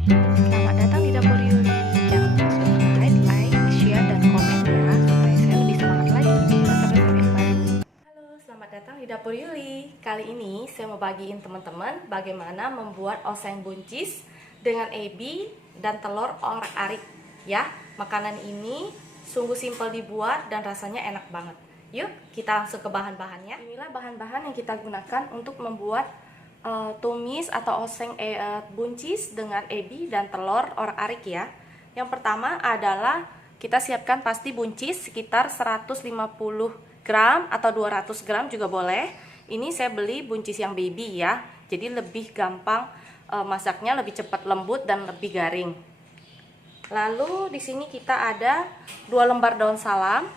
Selamat datang di Dapur Yuli. Jangan lupa subscribe, like, share, dan komen ya, supaya saya lebih semangat lagi di resep-resep yang baru. Halo, selamat datang di Dapur Yuli. Kali ini saya mau bagiin teman-teman bagaimana membuat oseng buncis dengan ebi dan telur orak-arik ya. Makanan ini sungguh simpel dibuat dan rasanya enak banget. Yuk, kita langsung ke bahan-bahannya. Inilah bahan-bahan yang kita gunakan untuk membuat tumis atau oseng buncis dengan ebi dan telur orak-arik ya. Yang pertama adalah kita siapkan pasti buncis sekitar 150 gram atau 200 gram juga boleh. Ini saya beli buncis yang baby ya. Jadi lebih gampang masaknya, lebih cepat lembut dan lebih garing. Lalu di sini kita ada 2 lembar daun salam,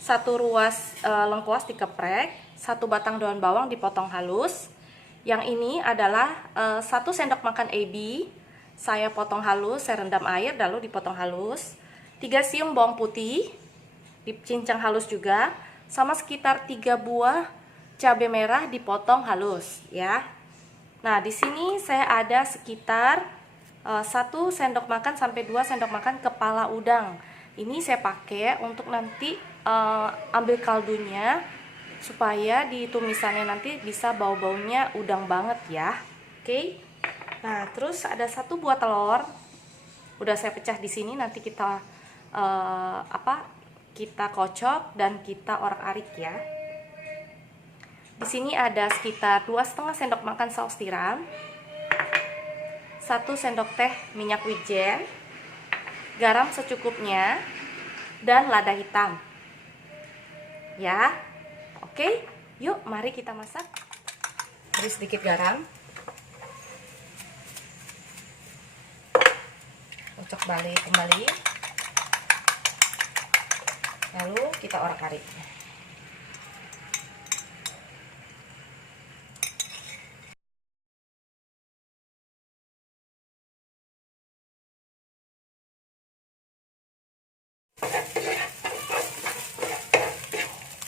1 ruas lengkuas dikeprek, 1 batang daun bawang dipotong halus. Yang ini adalah 1 sendok makan ebi, saya potong halus, saya rendam air lalu dipotong halus. 3 siung bawang putih, dicincang halus juga, sama sekitar 3 buah cabai merah dipotong halus ya. Nah, di sini saya ada sekitar 1 sendok makan sampai 2 sendok makan kepala udang. Ini saya pakai untuk nanti ambil kaldunya, supaya di tumisannya nanti bisa bau-baunya udang banget ya. Oke. Nah, terus ada 1 buah telur. Udah saya pecah di sini, nanti kita kita kocok dan kita orak-arik ya. Di sini ada sekitar 2,5 sendok makan saus tiram, 1 sendok teh minyak wijen, garam secukupnya, dan lada hitam. Ya. Oke, yuk mari kita masak. Beri sedikit garam. Kocok balik kembali. Lalu kita orak-arik.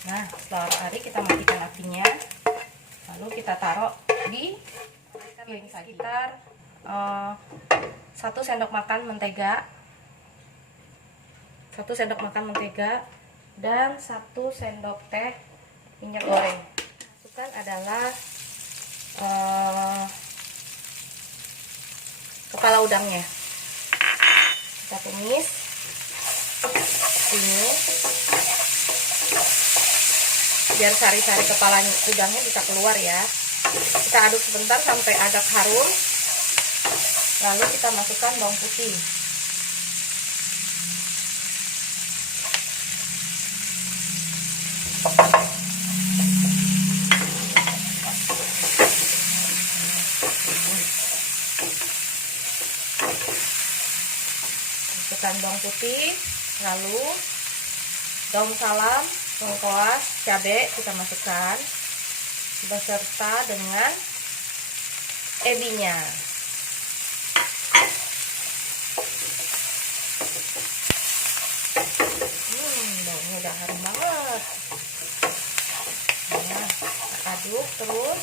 Nah, setelah orak-arik kita matikan apinya. Lalu kita taruh di piring sekitar 1 sendok makan mentega, 1 sendok makan mentega, dan 1 sendok teh minyak goreng. Masukkan adalah kepala udangnya. Kita tumis ini biar sari-sari kepala udangnya bisa keluar ya. Kita aduk sebentar sampai ada harum. Lalu kita masukkan bawang putih. Masukkan bawang putih, lalu daun salam, lengkuas, cabai kita masukkan beserta dengan ebinya. Baunya udah harum banget. Nah, aduk terus.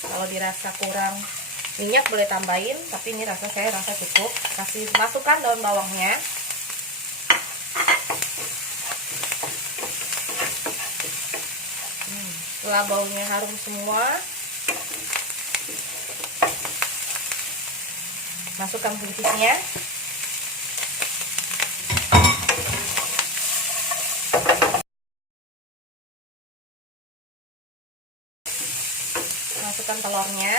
Kalau dirasa kurang minyak boleh tambahin, tapi ini saya rasa cukup. Masukkan daun bawangnya. Setelah baunya harum semua, masukkan buncisnya. Masukkan telurnya.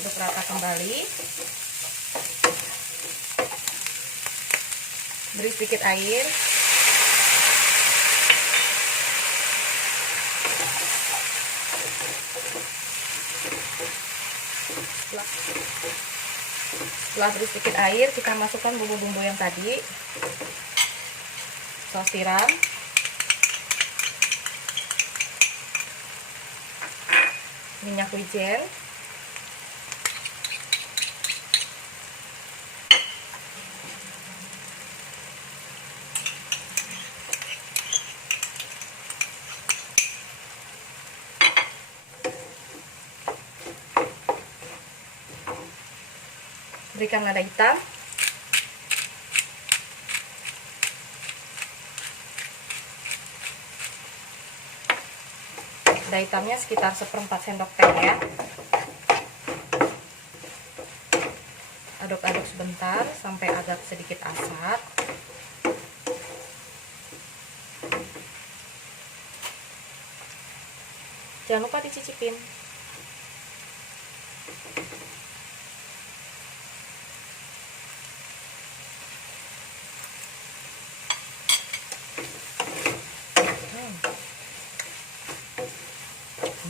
Aduk rata kembali. Beri sedikit air. Setelah beri sedikit air, kita masukkan bumbu-bumbu yang tadi. Saus tiram, minyak wijen, berikan lada hitam. Lada hitamnya sekitar 1/4 sendok teh ya. Aduk-aduk sebentar sampai agak sedikit asat. Jangan lupa dicicipin.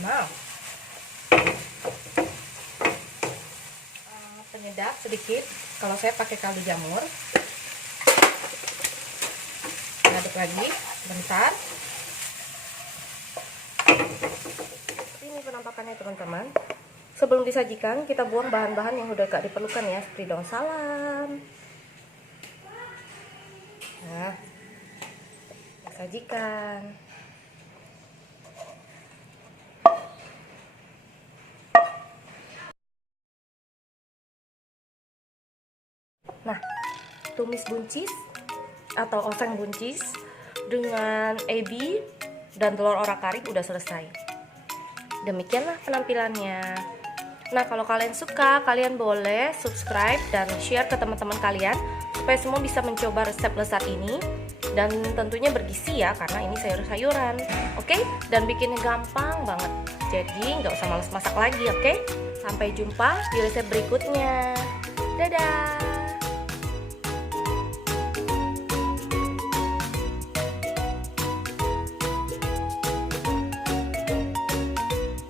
Nah, penyedap sedikit. Kalau saya pakai kaldu jamur. Aduk lagi, bentar. Ini penampakannya teman-teman. Sebelum disajikan, kita buang bahan-bahan yang udah gak diperlukan ya, seperti daun salam. Nah, sajikan. Nah, tumis buncis atau oseng buncis dengan ebi dan telur orak-arik udah selesai. Demikianlah penampilannya. Nah, kalau kalian suka, kalian boleh subscribe dan share ke teman-teman kalian supaya semua bisa mencoba resep lezat ini, dan tentunya bergizi ya, karena ini sayur-sayuran. Oke? Dan bikinnya gampang banget. Jadi nggak usah males masak lagi, oke? Sampai jumpa di resep berikutnya. Dadah!